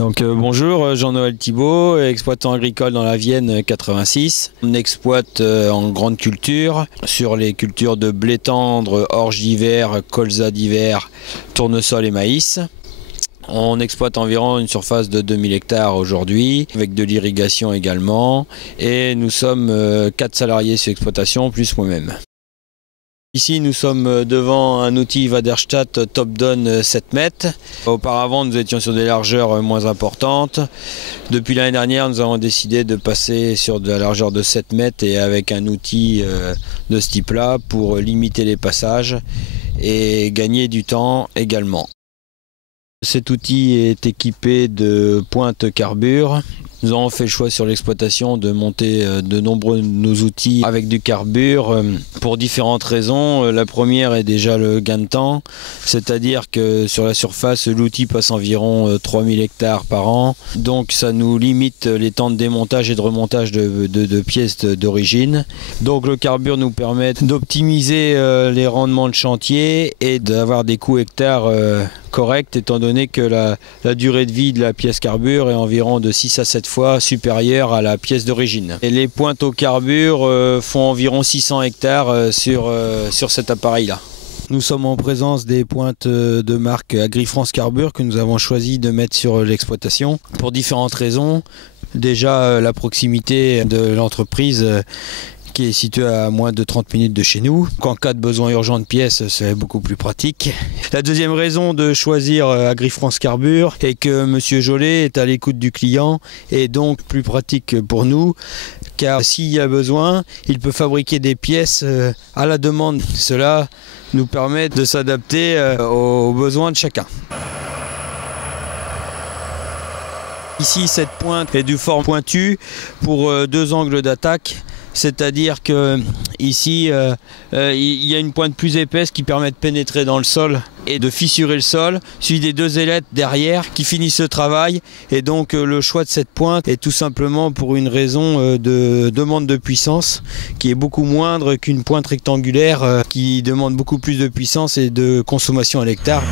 Bonjour, Jean-Noël Thibault, exploitant agricole dans la Vienne 86. On exploite en grande culture sur les cultures de blé tendre, orge d'hiver, colza d'hiver, tournesol et maïs. On exploite environ une surface de 2000 hectares aujourd'hui, avec de l'irrigation également. Et nous sommes 4 salariés sur l'exploitation, plus moi-même. Ici, nous sommes devant un outil Waderstadt Topdon 7 mètres. Auparavant, nous étions sur des largeurs moins importantes. Depuis l'année dernière, nous avons décidé de passer sur de la largeur de 7 mètres et avec un outil de ce type-là pour limiter les passages et gagner du temps également. Cet outil est équipé de pointes carbure. Nous avons fait le choix sur l'exploitation de monter de nombreux nos outils avec du carbure pour différentes raisons. La première est déjà le gain de temps, c'est-à-dire que sur la surface, l'outil passe environ 3000 hectares par an. Donc ça nous limite les temps de démontage et de remontage de pièces d'origine. Donc le carbure nous permet d'optimiser les rendements de chantier et d'avoir des coûts hectares corrects, étant donné que la durée de vie de la pièce carbure est environ de 6 à 7 fois supérieure à la pièce d'origine. Et les pointes au carbure font environ 600 hectares sur cet appareil-là. Nous sommes en présence des pointes de marque Agri-France Carbure que nous avons choisi de mettre sur l'exploitation pour différentes raisons. Déjà la proximité de l'entreprise qui est situé à moins de 30 minutes de chez nous. En cas de besoin urgent de pièces, c'est beaucoup plus pratique. La deuxième raison de choisir Agri-France Carbure est que M. Jolet est à l'écoute du client et donc plus pratique pour nous, car s'il y a besoin, il peut fabriquer des pièces à la demande. Cela nous permet de s'adapter aux besoins de chacun. Ici, cette pointe est de forme pointue pour 2 angles d'attaque. C'est-à-dire que ici, il y a une pointe plus épaisse qui permet de pénétrer dans le sol et de fissurer le sol, suivi des 2 ailettes derrière qui finissent le travail. Et donc le choix de cette pointe est tout simplement pour une raison de demande de puissance qui est beaucoup moindre qu'une pointe rectangulaire qui demande beaucoup plus de puissance et de consommation à l'hectare.